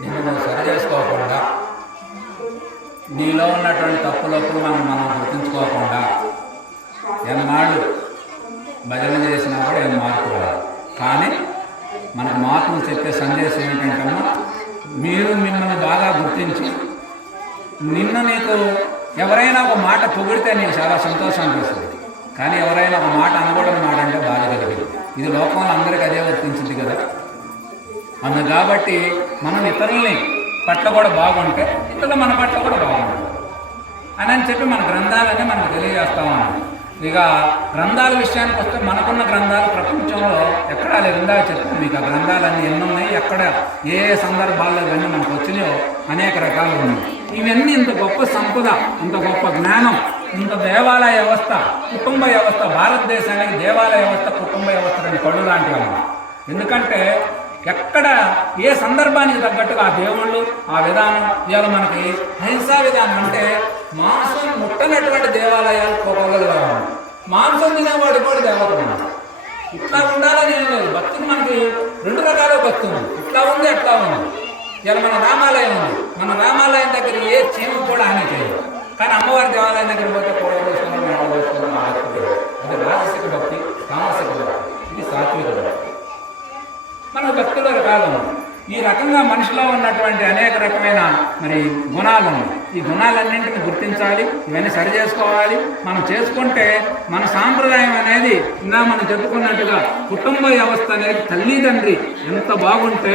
నిన్ను సరి చేసుకోకుండా, నీలో ఉన్నటువంటి తప్పులప్పుడు మనం గుర్తుంచుకోకుండా ఎన్నాళ్ళు భజన చేసినా కూడా ఏం మార్పు రాదు. కానీ మనకు మార్పులు చెప్పే సందేశం ఏంటంటే, మీరు మిమ్మల్ని బాగా గుర్తించి నీకు ఎవరైనా ఒక మాట పొగిడితే నీకు చాలా సంతోషం అనిపిస్తుంది. కానీ ఎవరైనా ఒక మాట అనకూడని మాట అంటే బాధ కలిగింది. ఇది లోకంలో అందరికీ అదే వర్తించింది కదా. కాబట్టి మనం ఇతరుల్ని పట్ల కూడా బాగుంటే ఇతరులు మన పట్ల కూడా బాగుంటారు అని చెప్పి మన గ్రంథాలన్నీ మనకు తెలియజేస్తామన్నాం. ఇక గ్రంథాల విషయానికి వస్తే మనకున్న గ్రంథాలు ప్రపంచంలో ఎక్కడా లేదు. ఇందాక చెప్తాను మీకు ఆ గ్రంథాలన్నీ ఎన్ని ఉన్నాయి, ఎక్కడ ఏ సందర్భాల్లో ఇవన్నీ మనకు వచ్చినాయో అనేక రకాలు ఉన్నాయి. ఇవన్నీ ఇంత గొప్ప సంపద, ఇంత గొప్ప జ్ఞానం, ఇంత దేవాలయ వ్యవస్థ, కుటుంబ వ్యవస్థ, భారతదేశానికి దేవాలయ వ్యవస్థ, కుటుంబ వ్యవస్థ అని కళ్ళు లాంటివి అన్నమాట. ఎందుకంటే ఎక్కడ ఏ సందర్భానికి తగ్గట్టుగా ఆ దేవుళ్ళు, ఆ విధానం ఇవాళ మనకి అహింసా విధానం అంటే మాంసం ముట్టనటువంటి దేవాలయాలు కోపగలుగా ఉన్నాయి. మాంసం తినేవాడు కూడా దేవత ఉన్నారు. ఇట్లా ఉండాలని ఏం లేదు. భక్తికి మనకి రెండు రకాల భక్తి ఉంది. ఇట్లా ఉంది, అట్లా ఉంది. ఇలా మన రామాలయం ఉంది. మన రామాలయం దగ్గర ఏ చీమ కూడా హాని చేయదు. కానీ అమ్మవారి దేవాలయం దగ్గర పోతే కూడ వేసుకున్నాం, మేడ వేసుకున్నాం, అది రాజసిక భక్తి, తామసిక భక్తి, ఇది సాత్విక భక్తి. మన భక్తుల రకాలు ఈ రకంగా మనిషిలో ఉన్నటువంటి అనేక రకమైన గుణాలు ఉన్నాయి. ఈ గుణాలన్నింటిని గుర్తించాలి, ఇవన్నీ సరి చేసుకోవాలి. మనం చేసుకుంటే మన సాంప్రదాయం అనేది ఇంకా మనం చెప్పుకున్నట్టుగా కుటుంబ వ్యవస్థ అనేది తల్లిదండ్రి ఎంత బాగుంటే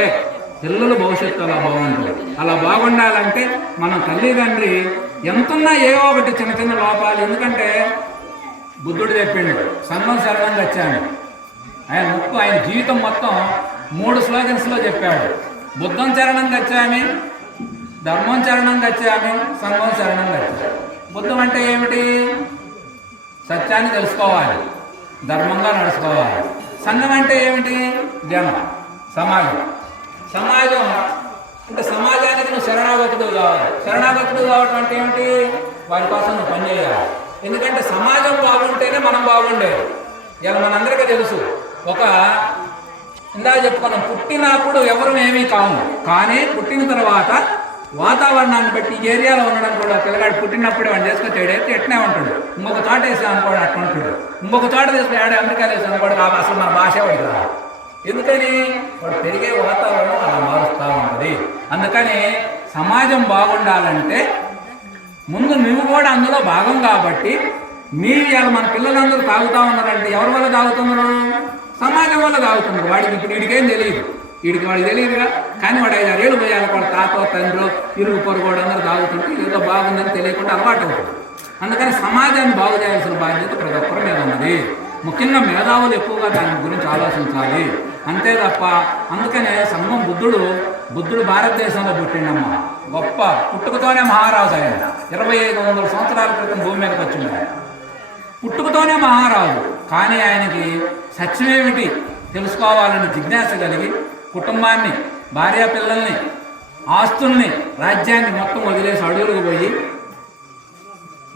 పిల్లల భవిష్యత్తు అలా బాగుంటుంది. అలా బాగుండాలంటే మనం తల్లిదండ్రి ఎంతున్నా ఏవో ఒకటి చిన్న చిన్న లోపాలు. ఎందుకంటే బుద్ధుడు చెప్పిండు, సంఘం శరణం గచ్చామి. ఆయన జీవితం మొత్తం 3 స్లోగన్స్లో చెప్పాడు. బుద్ధం చరణం గచ్చామి, ధర్మం చరణం గచ్చామి, సంఘం శరణం గచ్చామి. బుద్ధం అంటే ఏమిటి? సత్యాన్ని తెలుసుకోవాలి, ధర్మంగా నడుచుకోవాలి. సంఘం అంటే ఏమిటి? జనం, సమాజం. సమాజం అంటే సమాజానికి నువ్వు శరణాగతుడు కావాలి. శరణాగతుడు కావటం అంటే ఏమిటి? వారి కోసం నువ్వు పనిచేయాలి. ఎందుకంటే సమాజం బాగుంటేనే మనం బాగుండేది. ఇలా మనందరికీ తెలుసు. ఇందాక చెప్పుకున్నాం, పుట్టినప్పుడు ఎవరు ఏమీ కాము, కానీ పుట్టిన తర్వాత వాతావరణాన్ని బట్టి ఈ ఏరియాలో ఉండడం కూడా పిల్లగాడు పుట్టినప్పుడే వాడు చేసుకొచ్చాడు అయితే ఎట్నే ఉంటాడు. ఇంకొక చోట వేసాం అనుకోడు అట్లా ఉంటాడు. ఇంకొక చోట తీసుకుని ఆడే అమెరికాలో వేసాం అనుకోడు, అసలు మన భాష వాడు కదా. ఎందుకని? వాడు పెరిగే వాతావరణం అలా మారుస్తూ ఉంటుంది. అందుకని సమాజం బాగుండాలంటే ముందు నువ్వు కూడా అందులో భాగం. కాబట్టి మన పిల్లలందరూ తాగుతూ ఉన్నారంటే ఎవరి వల్ల తాగుతున్నారు? సమాజం వల్ల తాగుతున్నారు. ఇప్పుడు వీడికేం తెలియదు, వాడికి తెలియదుగా. కానీ వాడు 5-6 ఏళ్ళు పోయాలి, వాడు తాతో తండ్రో ఇరుగు పొరుగోడు అందరూ తాగుతుంటే ఏదో బాగుందని తెలియకుండా అలవాటు అవుతుంది. అందుకని సమాజాన్ని బాగు చేయాల్సిన బాధ్యత ప్రతి ఒక్కరి మీద ఉన్నది. ముఖ్యంగా మేధావులు ఎక్కువగా దాని గురించి ఆలోచించాలి. అంతే తప్ప అందుకనే సంఘం బుద్ధుడు భారతదేశంలో పుట్టిండమ్మ. గొప్ప పుట్టుకతోనే మహారాజు. ఆయన 2500 సంవత్సరాల క్రితం భూమి మీదకి వచ్చింది. పుట్టుకతోనే మహారాజు. కానీ ఆయనకి సత్యమేమిటి తెలుసుకోవాలని జిజ్ఞాస కలిగి కుటుంబాన్ని, భార్యా పిల్లల్ని, ఆస్తుల్ని, రాజ్యాన్ని మొత్తం వదిలేసి అడవులకు పోయి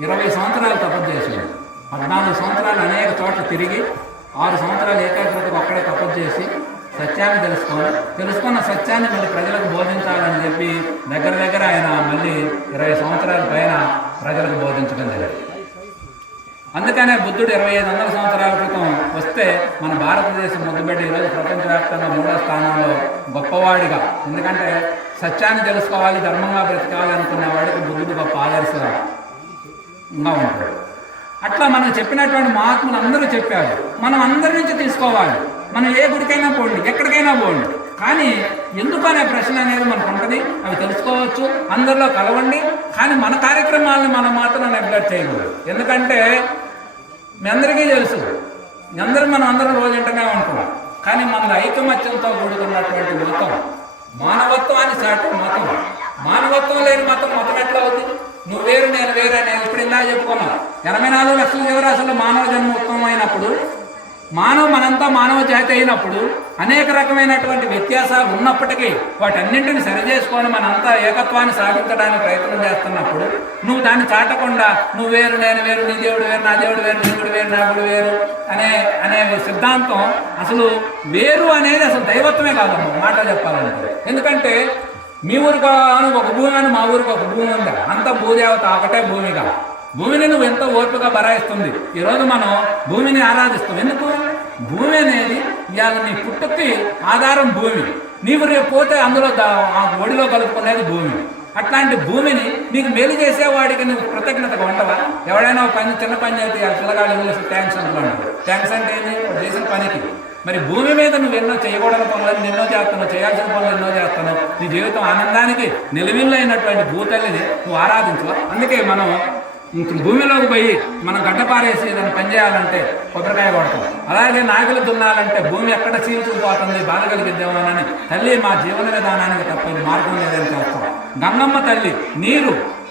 20 సంవత్సరాలు తపస్సు చేశాడు. 14 సంవత్సరాలు అనేక చోట్ల తిరిగి 6 సంవత్సరాలు ఏకాగ్రతకు ఒక్కడే తపస్సు చేసి సత్యాన్ని తెలుసుకున్న సత్యాన్ని మళ్ళీ ప్రజలకు బోధించాలని చెప్పి దగ్గర ఆయన మళ్ళీ 20 సంవత్సరాల పైన ప్రజలకు బోధించడం జరిగింది. అందుకనే బుద్ధుడు 2500 సంవత్సరాల క్రితం వస్తే మన భారతదేశం ముద్దుబిడ్డ ఈరోజు ప్రపంచవ్యాప్తంగా 3వ స్థానంలో గొప్పవాడిగా. ఎందుకంటే సత్యాన్ని తెలుసుకోవాలి, ధర్మంగా బ్రతకాలి అనుకునే వాడికి బుద్ధుడు గొప్ప ఆదర్శంగా ఉంటాడు. అట్లా మనకు చెప్పినటువంటి మహాత్ములు అందరూ చెప్పారు. మనం అందరి నుంచి తీసుకోవాలి. మనం ఏ గుడికైనా పోండి, ఎక్కడికైనా పోండి. కానీ ఎందుకు అనే ప్రశ్న అనేది మనకు ఉంటుంది. అవి తెలుసుకోవచ్చు, అందరిలో కలవండి. కానీ మన కార్యక్రమాలను మనం మాత్రం నెగ్లెక్ట్ చేయకూడదు. ఎందుకంటే మీ అందరికీ తెలుసు, మనం అందరం రోజు ఇంటనే ఉంటున్నాం. కానీ మన ఐకమత్యంతో కూడుకున్నటువంటి మతం, మానవత్వాన్ని చాటే మతం. మానవత్వం లేని మతం ఎట్లా అవుతుంది? నువ్వు వేరు, నేను వేరు అనేది ఇప్పుడు ఇలా చెప్పుకున్నాం. 84 లక్షల జీవరాశుల్లో మానవ జన్మ ఉత్తమమైనప్పుడు, మనంతా మానవ జాతి అయినప్పుడు అనేక రకమైనటువంటి వ్యత్యాసాలు ఉన్నప్పటికీ వాటన్నింటిని సరిచేసుకొని మనంతా ఏకత్వాన్ని సాధించడానికి ప్రయత్నం చేస్తున్నప్పుడు నువ్వు దాన్ని చాటకుండా నువ్వు వేరు, నేను వేరు, నీ దేవుడు వేరు, నా దేవుడు వేరు, నీ గుడి వేరు, నా గుడి వేరు అనే సిద్ధాంతం అసలు వేరు అనేది అసలు దైవత్వమే కాదమ్మా మాట చెప్పాలంటే. ఎందుకంటే మీ ఊరికి ఒక భూమి అని మా ఊరికి ఒక భూమి ఉంది, అంత భూదేవత ఒకటే భూమిగా. భూమిని నువ్వు ఎంతో ఓర్పుగా బరాయిస్తుంది. ఈరోజు మనం భూమిని ఆరాధిస్తాం. ఎందుకు? భూమి అనేది ఇవాళ నీ పుట్టుకి ఆధారం భూమి. నీవు రేపు పోతే అందులో ఆ ఒడిలో కలుపుకునేది భూమి. అట్లాంటి భూమిని నీకు మేలు చేసేవాడికి నువ్వు కృతజ్ఞతగా ఉండవా? ఎవడైనా ఒక పని చిన్న పని చేస్తే ఆ పిల్లగాడు ఇంగ్లీష్ థ్యాంక్స్ అనుకోండి. థ్యాంక్స్ అంటే ఏంటి? చేసిన పనికి. మరి భూమి మీద నువ్వు ఎన్నో చేయకూడని పనులు ఎన్నో చేస్తున్నావు, చేయాల్సిన పనులు ఎన్నో చేస్తున్నావు. నీ జీవితం ఆనందానికి నిలవిల్లైనటువంటి భూతల్లిని నువ్వు ఆరాధించవు. అందుకే మనం భూమిలోకి పోయి మనం గడ్డపారేసి దాన్ని పనిచేయాలంటే కొబ్బరికాయ కొడతాం. అలాగే నాగలు దున్నాలంటే భూమి ఎక్కడ చీల్చుకుపోతుంది, బాధ కలిగిద్దామని తల్లి మా జీవన విధానానికి తప్పని మార్గం లేదని చేస్తాం. గంగమ్మ తల్లి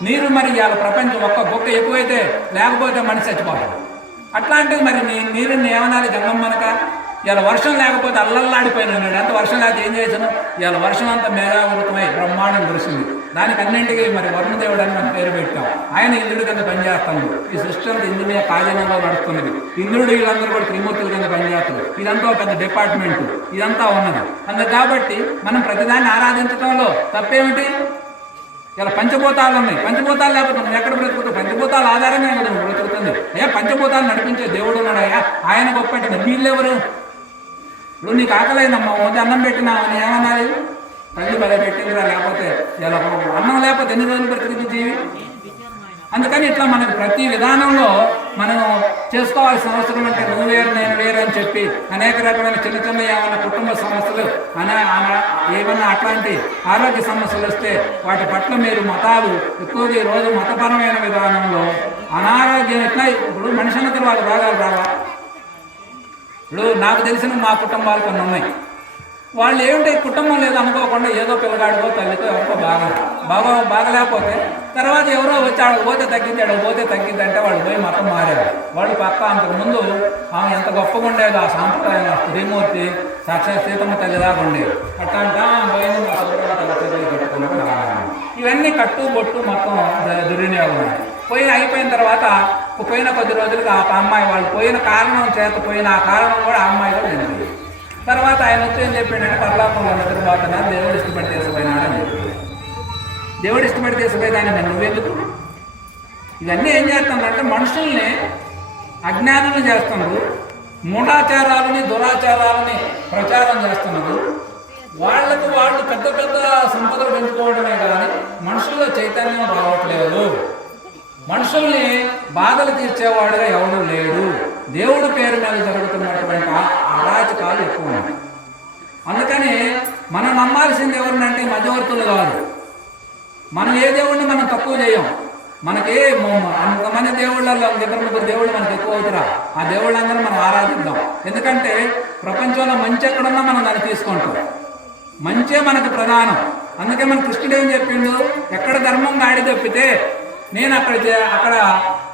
నీరు మరి ఇవాళ ప్రపంచం ఒక్క బొక్క ఎక్కువైతే లేకపోతే మనిషి చచ్చిపోతాడు. అట్లాంటిది మరి నీరుని ఏమనాలి గంగమ్మనక? ఇవాళ వర్షం లేకపోతే అల్లల్లాడిపోయినాడు. ఎంత వర్షం లేకపోతే ఏం చేశాను? ఇవాళ వర్షం అంతా మేఘావృతమై బ్రహ్మాండం కురిసింది. దానికి అన్నింటికి మరి వరుణదేవుడు అని మనం పేరు పెట్టాం. ఆయన ఇంద్రుడి కింద పనిచేస్తాడు. ఈ సృష్టి అంతా ఇంద్రుని కార్యంలో నడుస్తున్నది. ఇంద్రుడు వీళ్ళందరూ కూడా త్రిమూర్తుల కింద పనిచేస్తారు. ఇదంతా పెద్ద డిపార్ట్మెంట్, ఇదంతా ఉన్నది. అందుకు కాబట్టి మనం ప్రతిదాన్ని ఆరాధించడంలో తప్పేమిటి? ఇలా పంచభూతాలు ఉన్నాయి. పంచభూతాలు లేకపోతే మనం ఎక్కడ బ్రతుకుతాం? పంచభూతాల ఆధారంగా కదా మనం బ్రతుకుతుంది. పంచభూతాలు నడిపించే దేవుడు ఉన్నాడయ్యా, ఆయన గొప్ప అంటే వీళ్ళెవరు? ఇప్పుడు నీకు ఆకలైందమ్మా, ముందు అన్నం పెట్టినా అని ఏమన్నాలి? తల్లి బల పెట్టిందిరా, లేకపోతే ఇలా అన్నం లేకపోతే ఎన్ని రోజులు బ్రతికింది జీవి? అందుకని ఇట్లా మనకు ప్రతి విధానంలో మనం చేసుకోవాల్సిన అవసరం అంటే నువ్వు వేరు నేను వేరు అని చెప్పి అనేక రకమైన చిన్న చిన్న ఏమైనా కుటుంబ సమస్యలు ఏమన్నా అట్లాంటి ఆరోగ్య సమస్యలు వస్తే వాటి పట్ల మీరు మతాలు ఎక్కువగా ఈరోజు మతపరమైన విధానంలో అనారోగ్యం ఎట్లా ఇప్పుడు మనిషి అన్నది వాళ్ళు రోగాలు రావా? ఇప్పుడు నాకు తెలిసిన మా కుటుంబాలు కొన్ని ఉన్నాయి. వాళ్ళు ఏమిటి కుటుంబం లేదు అనుకోకుండా ఏదో పిల్లగాడికో తల్లితో ఎవరికో బాగలేకపోతే తర్వాత ఎవరో వచ్చి ఆడ పోతే తగ్గింది అంటే వాళ్ళు పోయి మతం మారారు. వాళ్ళు పక్క అంతకుముందు ఆమె ఎంత గొప్పగా ఉండేది ఆ సాంప్రదాయం, శ్రీమూర్తి సాక్షాత్ సీతమ్మ తల్లి దాకా ఉండేది. అట్లాంటి ఇవన్నీ కట్టు బొట్టు మొత్తం దుర్వినియోగం అయిపోయిన తర్వాత పోయిన కొద్ది రోజులుగా ఆ అమ్మాయి వాళ్ళు పోయిన కారణం చేత పోయిన ఆ కారణం కూడా ఆ అమ్మాయి కూడా నింది. తర్వాత ఆయన వచ్చి ఏం చెప్పాడంటే పరలోకంలో ఉన్న తర్వాత దేవుడు ఇష్టపడి తీసుకుపోయినాడని చెప్పాడు. దేవుడు ఇష్టపడి తీసుకుపోయేదాన్ని మరి నువ్వెందుకు? ఇవన్నీ ఏం చేస్తున్నారంటే మనుషుల్ని అజ్ఞానులు చేస్తున్నారు, మూఢాచారాలని దురాచారాలని ప్రచారం చేస్తున్నారు. వాళ్లకు వాళ్ళు పెద్ద పెద్ద సంపదలు పెంచుకోవడమే కానీ మనుషుల్లో చైతన్యం రావట్లేదు. మనుషుల్ని బాధలు తీర్చేవాడుగా ఎవడూ లేడు. దేవుడి పేరు మీద జరుగుతున్నటువంటి అరాచకాలు ఎక్కువ ఉన్నాయి. అందుకని మనం నమ్మాల్సింది ఎవరినంటే మధ్యవర్తులు కాదు. మనం ఏ దేవుడిని మనం తక్కువ చేయం. మనకి అంతమంది దేవుళ్ళల్లో ఇద్దరు ముగ్గురు దేవుళ్ళు మనకి ఎక్కువ అవుతారా? ఆ దేవుళ్ళందరూ మనం ఆరాధిద్దాం. ఎందుకంటే ప్రపంచంలో మంచి ఎక్కడున్నా మనం దాన్ని తీసుకుంటాం. మంచే మనకు ప్రధానం. అందుకే మన కృష్ణుడు ఏం చెప్పిండు? ఎక్కడ ధర్మం గాడి తప్పితే నేను అక్కడ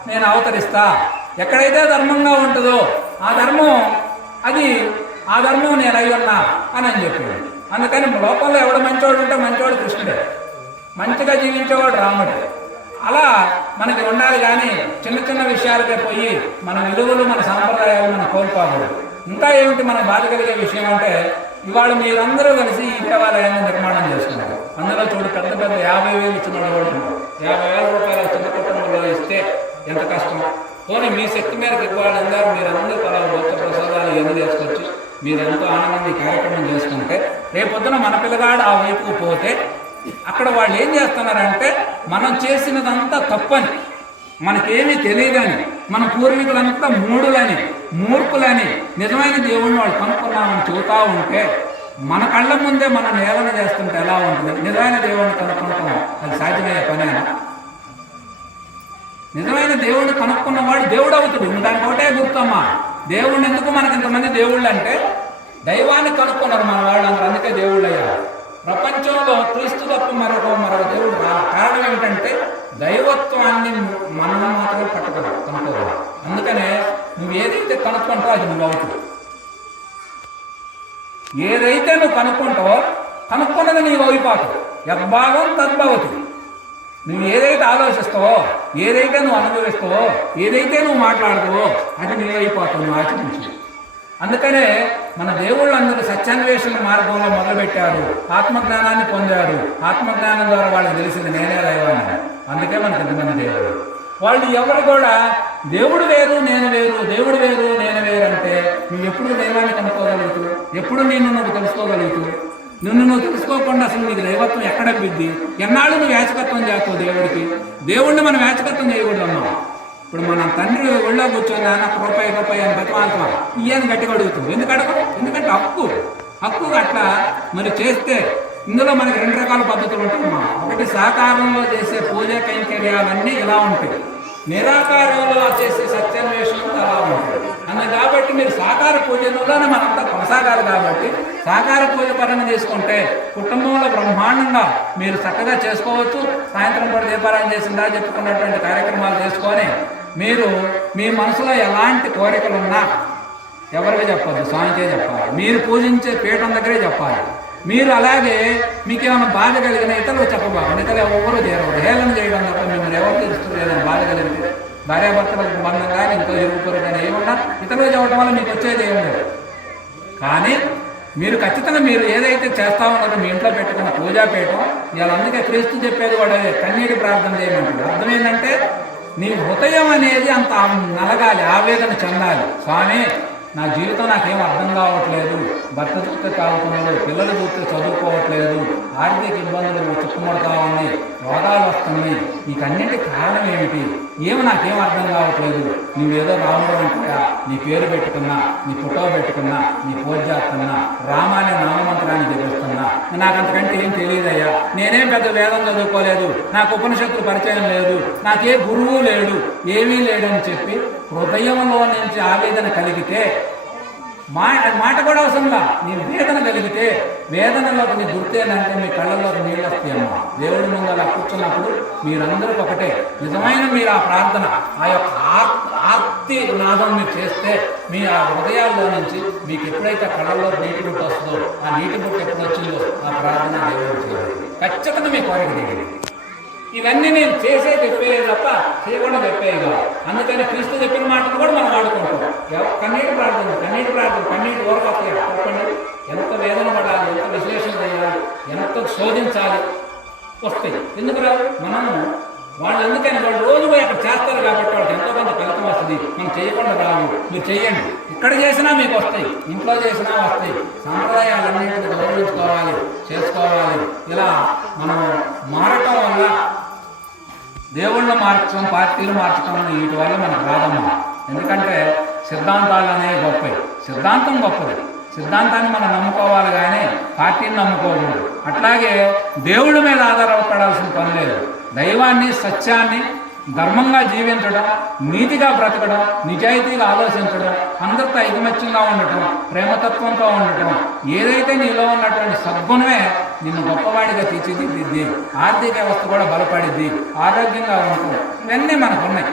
నేను అవతరిస్తా. ఎక్కడైతే ధర్మంగా ఉంటుందో ఆ ధర్మం నేను అయి ఉన్నా అని చెప్పాడు. అందుకని లోకంలో ఎవడు మంచివాడు ఉంటే మంచివాడు కృష్ణుడే, మంచిగా జీవించేవాడు రాముడే. అలా మనకి ఉండాలి. కానీ చిన్న చిన్న విషయాలకే పోయి మన విలువలు మన సాంప్రదాయాలు మనం కోల్పోకూడదు. ఇంకా ఏమిటి మనకు బాధ కలిగే విషయం అంటే ఇవాళ మీరందరూ కలిసి ఈ దేవాలయాన్ని నిర్మాణం చేస్తున్నారు. అందులో చూడు పెద్ద 50,000 ఇచ్చిన వాళ్ళు 50,000 రూపాయలు చిన్న కుటుంబంలో ఇస్తే ఎంత కష్టం. పోనీ మీ శక్తి మేరకు ఇవ్వాలి. మీరందరూ పొలాలు భక్త ప్రసాదాలు ఇవన్నీ చేసుకొచ్చి మీరు ఎంతో ఆనందంగా ఈ కార్యక్రమం చేసుకుంటే రేపొద్దున మన పిల్లగాడు ఆ వైపుకు పోతే అక్కడ వాళ్ళు ఏం చేస్తున్నారంటే మనం చేసినదంతా తప్పని, మనకేమీ తెలియదని, మన పూర్వీకులంతా మూర్ఖులని నిజమైన దేవుణ్ణి వాళ్ళు కనుక్కున్నామని చెబుతూ ఉంటే మన కళ్ళ ముందే మనం నేలన చేస్తుంటే ఎలా ఉంటుంది? నిజమైన దేవుణ్ణి కనుక్కుంటున్నాం, అది సాధ్యమయ్యే పనేనా? నిజమైన దేవుడిని కనుక్కున్నవాడు దేవుడు అవుతాడు. దానికి ఒకటే గుర్తమ్మా, దేవుడిని ఎందుకు మనకి ఇంతమంది దేవుళ్ళు అంటే దైవాన్ని కనుక్కున్నారు మన వాళ్ళందరూ, అందుకే దేవుళ్ళు అయ్యారు. ప్రపంచంలో క్రీస్తు తప్ప మరొక దేవుడు కారణం ఏమిటంటే దైవత్వాన్ని మనం మాత్రమే కనుక్కోవాలి. అందుకనే నువ్వు ఏదైతే కనుక్కుంటావో అది నువ్వు అవుతుంది. ఏదైతే నువ్వు కనుక్కుంటావో కనుక్కున్నది నీవు అయిపోతావు. యద్భావం తద్భవతి. నువ్వు ఏదైతే ఆలోచిస్తావో, ఏదైతే నువ్వు అనుభవిస్తావో, ఏదైతే నువ్వు మాట్లాడతావో అది నీవైపోతావు నువ్వు ఆచరించి. అందుకనే మన దేవుళ్ళందరూ సత్యాన్వేషణ మార్గంలో మొదలుపెట్టారు, ఆత్మజ్ఞానాన్ని పొందారు. ఆత్మజ్ఞానం ద్వారా వాళ్ళకి తెలిసింది నేనే దైవాన్ని. అందుకే మనకు ఎంతమంది దేవుడు. వాళ్ళు ఎవరు కూడా దేవుడు వేరు నేను వేరు, దేవుడు వేరు నేను వేరు అంటే నువ్వు ఎప్పుడు దైవాన్ని కనుక్కోగలుగుతూ, ఎప్పుడు నువ్వు తెలుసుకోగలుగుతూ? నువ్వు తెలుసుకోకుండా అసలు నీకు దైవత్వం ఎక్కడ బిద్ది? ఎన్నాళ్ళు నువ్వు యాచకత్వం చేస్తావు దేవుడికి? దేవుడిని మనం యాచకత్వం చేయకూడదు అన్నాం. ఇప్పుడు మన తండ్రి ఒళ్ళో కూర్చొని నాన్న రూపాయి అని బతిమాలుతాం, ఇయ్యని గట్టిగా అడుగుతాం. ఎందుకంటే హక్కు అట్లా మరి చేస్తే ఇందులో మనకి 2 రకాల పద్ధతులు ఉంటాయమ్మా. ఒకటి సాకారంలో చేసే పూజ కైంకర్యాలన్నీ ఇలా ఉంటాయి, నిరాకారంలో చేసే సత్యాన్వేషణలు అలా ఉంటాయి. కాబట్టి మీరు సాకార పూజలోనే మనంతా కొనసాగాలి. కాబట్టి సాకార పూజ పరంగా చేసుకుంటే కుటుంబంలో బ్రహ్మాండంగా మీరు చక్కగా చేసుకోవచ్చు. సాయంత్రం పూట దీపారాయణ చేసిందా చెప్పుకున్నటువంటి కార్యక్రమాలు చేసుకొని మీరు మీ మనసులో ఎలాంటి కోరికలున్నా ఎవరికి చెప్పద్దు, స్వామికే చెప్పాలి. మీరు పూజించే పీఠం దగ్గరే చెప్పాలి. మీరు అలాగే మీకు ఏమైనా బాధ కలిగిన ఇతరులు చెప్పబాకండి. ఇతరులు ఎవరు చేయరు, హేళన చేయడం తప్ప మిమ్మల్ని ఎవరు తెలుస్తుంది ఏదైనా బాధ కలిగితే. భార్యాభర్తలకు బంధం కానీ ఇంకో ఇరుగురు కానీ ఏమన్నా ఇతరులు చెప్పడం వల్ల మీకు వచ్చేది ఏం లేదు. కానీ మీరు ఖచ్చితంగా మీరు ఏదైతే చేస్తా ఉన్నారో మీ ఇంట్లో పెట్టుకున్న పూజాపీఠం ఇవాళ, అందుకే క్రీస్తు చెప్పేది కూడా కన్నీటి ప్రార్థన చేయమంటారు. అర్థం ఏంటంటే నీ హృదయం అనేది అంత నలగాలి, ఆవేదన చెందాలి. స్వామి నా జీవితం నాకేం అర్థం కావట్లేదు, భర్త చూస్తే తాగుతున్నాడు, పిల్లలు చూస్తే చదువుకోవట్లేదు, ఆర్థిక ఇబ్బందులు చుట్టుముడతా ఉన్నాయి, రోగాలు వస్తున్నాయి, వీటన్నింటికి కారణం ఏమిటి? నాకేం అర్థం కావట్లేదు. నువ్వేదో రాముడు అంటున్నా, నీ పేరు పెట్టుకున్నా, నీ ఫోటో పెట్టుకున్నా, నీ పూజ చేస్తున్నా, రామాని నామమంత్రాన్ని జపిస్తున్నా, నాకు అంతకంటే ఏం తెలియదయ్యా, నేనేం పెద్ద వేదం చదువుకోలేదు, నాకు ఉపనిషత్తులు పరిచయం లేదు, నాకే గురువు లేడు, ఏమీ లేడని చెప్పి హృదయంలో నుంచి ఆవేదన కలిగితే మాట కూడా అవసరంగా నీ వేదన కలిగితే వేదనలోకి నీ గుర్తేనంటే మీ కళ్ళల్లోకి నీళ్ళు వస్తాయమ్మా. దేవుడి ముందు అలా కూర్చున్నప్పుడు మీరందరూ ఒకటే. నిజమైన మీరు ఆ ప్రార్థన, ఆ యొక్క ఆర్తి నాదం మీరు చేస్తే మీ ఆ హృదయాల్లో నుంచి మీకు ఎప్పుడైతే కళ్ళల్లో నీటి బుట్ట వస్తుందో, ఆ నీటి బుట్ట ఎప్పుడు వచ్చిందో ఆ ప్రార్థన దేవుడు చేయాలి. ఖచ్చితంగా మీ కోరిక దిగేది. ఇవన్నీ నేను చేసే చెప్పేది తప్ప చేయకుండా చెప్పేది కాదు. అందుకని క్రీస్తు చెప్పిన మాటలు కూడా మనం వాడుకుంటాం. కన్నీటి ప్రార్థన, కన్నీటి ఓరకొస్తాయి. చెప్పండి, ఎంత వేదన పడాలి, ఎంత విశ్లేషణ చేయాలి, ఎంత శోధించాలి, వస్తాయి. ఎందుకు రావు? మనము వాళ్ళు ఎందుకని వాళ్ళు రోజు పోయి అక్కడ చేస్తారు కాబట్టి వాళ్ళకి ఎంతో కొంత ఫలితం వస్తుంది. మనం చేయకుండా రావు. మీరు చెయ్యండి, ఇక్కడ చేసినా మీకు వస్తాయి, ఇంట్లో చేసినా వస్తాయి. సాంప్రదాయాలన్నింటినీ గౌరవించుకోవాలి, చేసుకోవాలి. ఇలా మనం మారటం వల్ల దేవుళ్ళను మార్చడం, పార్టీలు మార్చడం వీటి వల్ల మనకు రాదమ్మా. ఎందుకంటే సిద్ధాంతాలు అనేవి గొప్పవి, సిద్ధాంతం గొప్పది. సిద్ధాంతాన్ని మనం నమ్ముకోవాలి కానీ పార్టీని నమ్ముకోకూడదు. అట్లాగే దేవుడి మీద ఆధారపడాల్సిన పని లేదు. దైవాన్ని, సత్యాన్ని, ధర్మంగా జీవించడం, నీతిగా బ్రతకడం, నిజాయితీగా ఆలోచించడం, అందరితో ఐకమత్యంగా ఉండటం, ప్రేమతత్వంతో ఉండటం, ఏదైతే నీలో ఉన్నటువంటి సద్గుణమే నిన్ను గొప్పవాడిగా తీర్చిదిద్ది, ఆర్థిక వ్యవస్థ కూడా బలపడిద్ది, ఆరోగ్యంగా ఉండటం, ఇవన్నీ మనకు ఉన్నాయి.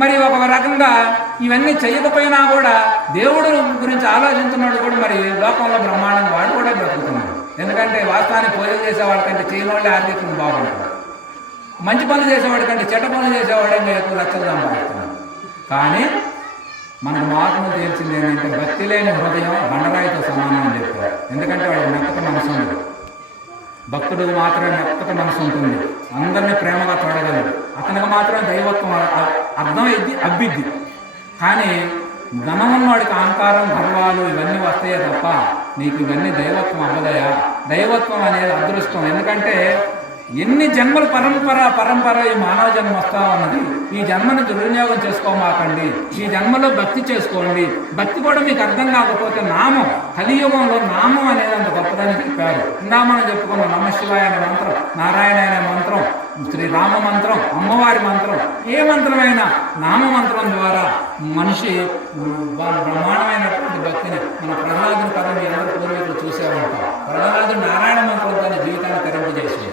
మరి ఒక రకంగా ఇవన్నీ చేయకపోయినా కూడా దేవుడు గురించి ఆలోచించున్నాడు కూడా మరి లోకంలో బ్రహ్మాండంగా వాడు కూడా బ్రతుకుతున్నాడు. ఎందుకంటే వాస్తవానికి పూజలు చేసేవాడికంటే చేయని వాళ్ళే ఆర్థికంగా బాగుంటారు. మంచి పనులు చేసేవాడికంటే చెడ్డ పనులు చేసేవాడే ఎక్కువ లక్షలు సంపాదిస్తున్నాడు. కానీ మనకు మార్గం తెలిసింది ఏంటంటే భక్తి లేని హృదయం బండరాయితో సమానం అని చెప్పారు. ఎందుకంటే వాడు మెత్తక మనసు ఉంది. భక్తుడు మాత్రమే మెత్తక మనసు ఉంటుంది, అందరినీ ప్రేమగా చూడగలడు, అతనికి మాత్రమే దైవత్వం అర్థమైద్ది, అబ్బిద్ది. కానీ ధనం ఉన్నవాడికి అహంకారం, గర్వాలు ఇవన్నీ వస్తాయే తప్ప నీకు ఇవన్నీ దైవత్వం అవ్వదయా. దైవత్వం అనేది అదృష్టం. ఎందుకంటే ఎన్ని జన్మలు పరంపర ఈ మానవ జన్మ వస్తా ఉన్నది. ఈ జన్మను దుర్వినియోగం చేసుకోమాకండి. ఈ జన్మలో భక్తి చేసుకోండి. భక్తి కూడా మీకు అర్థం కాకపోతే నామం, కలియుగంలో నామం అనేది అంత గొప్పదని చెప్పారు. ఇందా మనం చెప్పుకున్నాం నమశివాయ అనే మంత్రం, నారాయణ అనే మంత్రం, శ్రీరామ మంత్రం, అమ్మవారి మంత్రం, ఏ మంత్రమైనా నామమంత్రం ద్వారా మనిషి బ్రహ్మాండమైనటువంటి భక్తిని మన ప్రహ్లాదుని కథ అందరూ పూర్వీకులు చూసే ఉంటాం. ప్రహ్లాదుడు నారాయణ మంత్రంతో జీవితాన్ని తరింపజేసేది.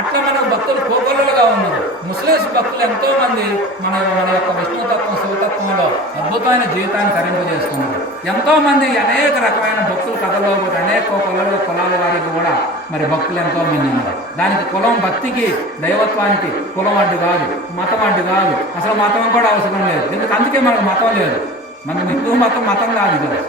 అట్లా మన భక్తులు కోకొల్లలుగా ఉన్నారు. ముస్లిమ్స్ భక్తులు ఎంతో మంది మన యొక్క విష్ణుతత్వం, శివతత్వంలో అద్భుతమైన జీవితాన్ని తరింపజేసుకున్నారు. ఎంతో మంది అనేక రకమైన భక్తుల కథలో అనేక కులాల వారికి కూడా మరి భక్తులు ఎంతో మంది ఉన్నారు. దానికి కులం, భక్తికి, దైవత్వానికి కులం అడ్డు కాదు, మతం అడ్డు కాదు. అసలు మతం కూడా అవసరం లేదు. అందుకే మనకు మతం లేదు. మన హిందూ మతం మతం కాదు ఇది,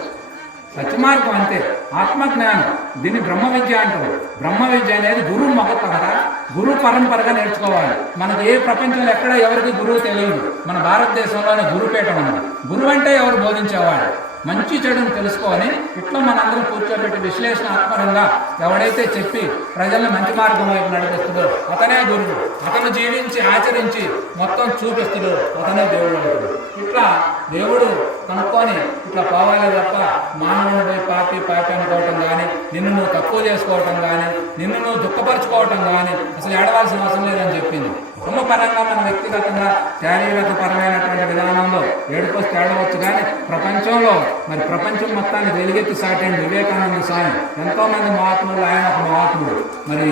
సత్యమార్గం అంతే, ఆత్మజ్ఞానం. దీన్ని బ్రహ్మ విద్య అంటారు. బ్రహ్మ విద్య అనేది గురువు మొదట కదా, గురువు పరంపరగా నేర్చుకోవాలి. మనకి ఏ ప్రపంచంలో ఎక్కడ ఎవరికి గురువు తెలియదు. మన భారతదేశంలోనే గురుపేట ఉన్నది. గురువు అంటే ఎవరు బోధించేవాడు, మంచి చెడును తెలుసుకొని ఇట్లా మనందరం కూర్చోబెట్టి విశ్లేషణాత్మకంగా ఎవడైతే చెప్పి ప్రజల్ని మంచి మార్గం వైపు నడిపిస్తుందో అతనే గురువు. అతను జీవించి ఆచరించి మొత్తం చూపిస్తుడు, అతనే దేవుడు అవుతాడు. ఇట్లా దేవుడు కనుక్కొని ఇట్లా పోవాలి తప్ప మానవుని పోయి పాపి అనుకోవటం కానీ, నిన్ను నువ్వు తక్కువ చేసుకోవటం కానీ, నిన్ను నువ్వు దుఃఖపరచుకోవటం కానీ అసలు ఏడవలసిన అవసరం లేదని చెప్పింది. కుటుంబపరంగా మన వ్యక్తిగతంగా శారీరక పరమైనటువంటి విధానంలో ఏడుకొస్తే ఏడవచ్చు, కానీ ప్రపంచంలో మరి ప్రపంచం మొత్తాన్ని వెలుగెత్తి సాటండి వివేకానంద స్వామి. ఎంతోమంది మహాత్ములు, ఆయన ఒక మహాత్ముడు. మరి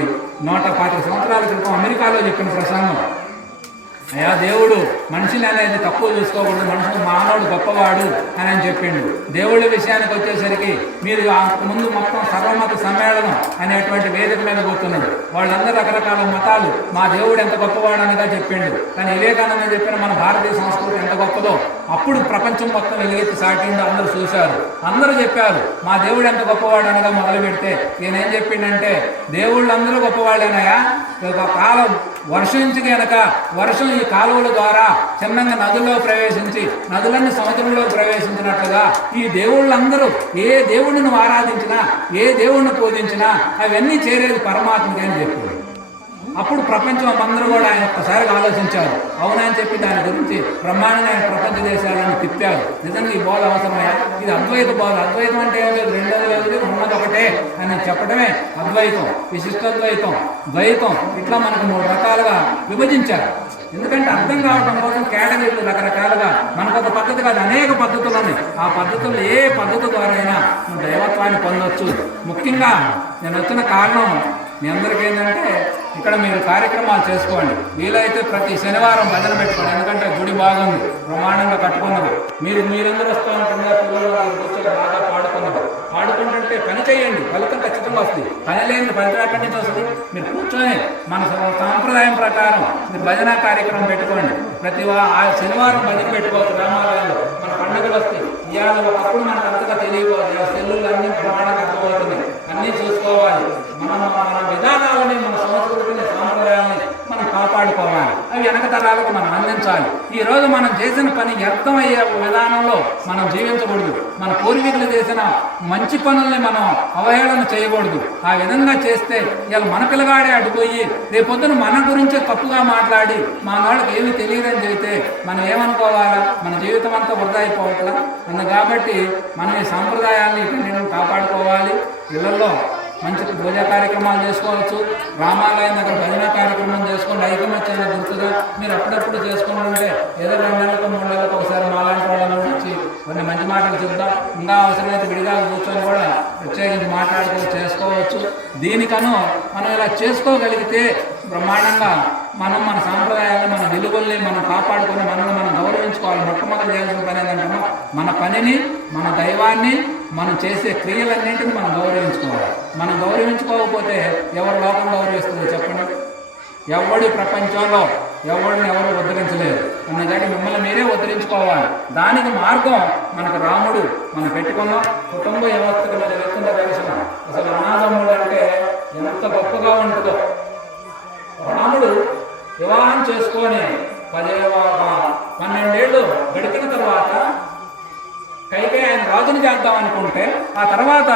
125 సంవత్సరాల క్రితం అమెరికాలో చెప్పిన ప్రసంగం, అయ్యా దేవుడు మనిషిని అనేది తక్కువ చూసుకోకూడదు, మనుషులు మానవుడు గొప్పవాడు అని చెప్పిండు. దేవుళ్ళ విషయానికి వచ్చేసరికి మీరు ముందు మొత్తం సర్వమత సమ్మేళనం అనేటువంటి వేదిక మీద కూర్చున్నాడు. వాళ్ళందరూ రకరకాల మతాలు మా దేవుడు ఎంత గొప్పవాడు అనగా చెప్పిండు. కానీ వివేకానంద చెప్పిన మన భారతీయ సంస్కృతి ఎంత గొప్పదో అప్పుడు ప్రపంచం మొత్తం వెలుగెత్తి సాటిండు. అందరూ చూశారు, అందరూ చెప్పారు మా దేవుడు ఎంత గొప్పవాడు అనగా మొదలు పెడితే ఈయన ఏం చెప్పిండంటే, దేవుళ్ళందరూ గొప్పవాళ్ళేనాయా, కాలం వర్షించి కనుక వర్షం ఈ కాలువల ద్వారా చిన్నంగా నదుల్లో ప్రవేశించి నదులన్నీ సముద్రంలో ప్రవేశించినట్లుగా ఈ దేవుళ్ళందరూ ఏ దేవుడిని నువ్వు ఆరాధించినా, ఏ దేవుడిని పూజించినా అవన్నీ చేరేది పరమాత్మకి అని చెప్పాడు. అప్పుడు ప్రపంచం అందరూ కూడా ఆయన ఒక్కసారిగా ఆలోచించారు. అవునని చెప్పి దాని గురించి బ్రహ్మాండంగా ఆయన ప్రపంచ దేశాలను తిప్పారు. నిజంగా ఈ బోధ అవసరమయ్యా, ఇది అద్వైత బోధ. అద్వైతం అంటే ఏం లేదు, రెండోది లేదు, ఉన్నది ఒకటే అని చెప్పడమే అద్వైతం. విశిష్టాద్వైతం, ద్వైతం, ఇట్లా మనకు 3 రకాలుగా విభజించారు. ఎందుకంటే అర్థం కావడం కోసం కేటగిరీలు రకరకాలుగా, మనకు ఒక పద్ధతి కాదు, అనేక పద్ధతులు ఉన్నాయి. ఆ పద్ధతులు ఏ పద్ధతి ద్వారా అయినా నువ్వు దైవత్వాన్ని పొందవచ్చు. ముఖ్యంగా నేను వచ్చిన కారణం మీ అందరికీ ఏంటంటే, ఇక్కడ మీరు కార్యక్రమాలు చేసుకోండి. వీలైతే ప్రతి శనివారం భజన పెట్టుకోండి. ఎందుకంటే గుడి బాగుంది, బ్రహ్మాండంగా కట్టుకున్నది. మీరందరూ వస్తూ ఉంటుందా, పిల్లలు కూర్చొని బాగా పాడుకుంటుంటే పని చేయండి, ఫలితం ఖచ్చితంగా వస్తుంది. పని లేని ఫలితం ఎక్కడి నుంచి వస్తుంది? మీరు కూర్చొని మన సాంప్రదాయం ప్రకారం మీరు భజన కార్యక్రమం పెట్టుకోండి. ప్రతి శనివారం భజన పెట్టుకోవచ్చు. గ్రామాలలో మన పండుగలు వస్తాయి. ఇవాళ ఒకప్పుడు మనకు అంతగా తెలియకపోతే సెల్లులు అన్నీ ప్రమాణంగా అర్థమవుతున్నాయి. అన్నీ చూసుకోవాలి. మన విధానాలని, మన సంస్కృతిని, సాంప్రదాయాన్ని మనం కాపాడుకోవాలి. అవి వెనక తరాలకు మనం అందించాలి. ఈ రోజు మనం చేసిన పని వ్యర్థమయ్యే విధానంలో మనం జీవించకూడదు. మన పూర్వీకులు చేసిన మంచి పనుల్ని మనం అవహేళన చేయకూడదు. ఆ విధంగా చేస్తే ఇలా మన పిల్లగాడే అడ్డుపోయి రేపొద్దున మన గురించే తప్పుగా మాట్లాడి మా వాళ్ళకి ఏమీ తెలియదని చెబితే మనం ఏమనుకోవాలా? మన జీవితం అంతా వృధా అయిపోవట్లా. కాబట్టి మనం ఈ సాంప్రదాయాన్ని ఇటు కాపాడుకోవాలి. ఇళ్లలో మంచి పూజా కార్యక్రమాలు చేసుకోవచ్చు. రామాలయం దగ్గర భజన కార్యక్రమం చేసుకోండి. ఐకమత్యాన్ని గుర్తుగా మీరు అప్పుడప్పుడు చేసుకుంటుంటే ఏదో 2 నెలలకు 3 నెలలకు ఒకసారి మాలాంటి వాళ్ళని వచ్చి కొన్ని మంచి మాటలు చెప్తాం. ఇంకా అవసరమైతే విడిగా కూర్చొని కూడా ప్రత్యేకించి మాట్లాడుతూ చేసుకోవచ్చు. దీనికను మనం ఇలా చేసుకోగలిగితే బ్రహ్మాండంగా మనం మన సాంప్రదాయాలను, మన విలువల్ని మనం కాపాడుకొని మనల్ని మనం గౌరవించుకోవాలి. మొట్టమొదటి చేయాల్సిన పని ఏంటంటే మన పనిని, మన దైవాన్ని, మనం చేసే క్రియలన్నింటిని మనం గౌరవించుకోవాలి. మనం గౌరవించుకోకపోతే ఎవరు లోకం గౌరవిస్తుంది చెప్పండి? ఎవడి ప్రపంచంలో ఎవరిని ఎవరు ఉద్ధరించలేరు. అందుకని మిమ్మల్ని మీరే ఉద్ధరించుకోవాలి. దానికి మార్గం మనకు రాముడు మనం పెట్టుకున్నాం. కుటుంబ వ్యవస్థకు మీద వ్యక్తిగా తెలిసిన అసలు అనాథముడు అంటే ఎంత గొప్పగా ఉంటుందో. రాముడు వివాహం చేసుకొని 12 ఏళ్ళు గడిపిన తర్వాత కైకేయి ఆయన రాజుని చేద్దాం అనుకుంటే ఆ తర్వాత